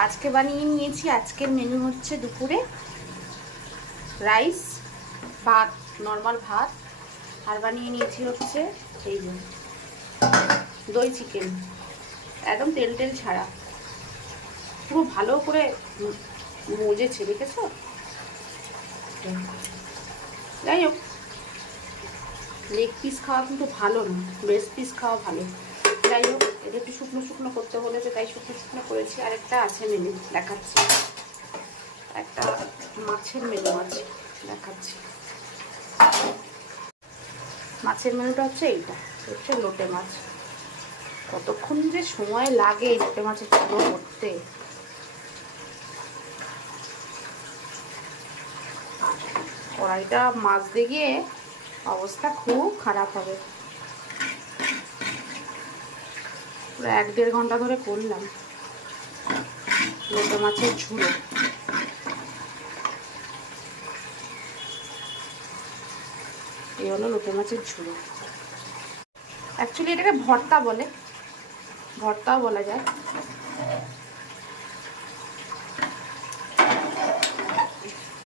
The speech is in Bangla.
আজকে বানিয়ে নিয়েছি। আজকের মেনু হচ্ছে দুপুরে রাইস, ভাত, নর্মাল ভাত, আর বানিয়ে নিয়েছি হচ্ছে এই যে দই চিকেন, একদম তেল তেল ছাড়া, পুরো ভালো করে মজেছে, দেখেছো? যাই হোক, লেগ পিস খাওয়া কিন্তু ভালো না, ব্রেস্ট পিস খাওয়া ভালো। যাই হোক, এটা একটু শুকনো শুকনো করতে বলেছে, তাই শুকনো শুকনো করেছি। আরেকটা আছে মেনু, দেখাচ্ছি। একটা মাছের মেনু আছে, দেখাচ্ছি। মাছের মেনুটা হচ্ছে এইটা, হচ্ছে লোটে মাছ। কতক্ষণ যে সময় লাগে এই লোটে মাছের চুলো করতে। কড়াইটা মাজতে গিয়ে অবস্থা খুব খারাপ হবে। পুরো 1-1.5 ঘন্টা ধরে করলাম লোটে মাছের ঝুড়ো। এই হলো লোটে মাছের ঝুড়ো। অ্যাকচুয়ালি এটাকে ভর্তা বলে, ভর্তাও বলা যায়।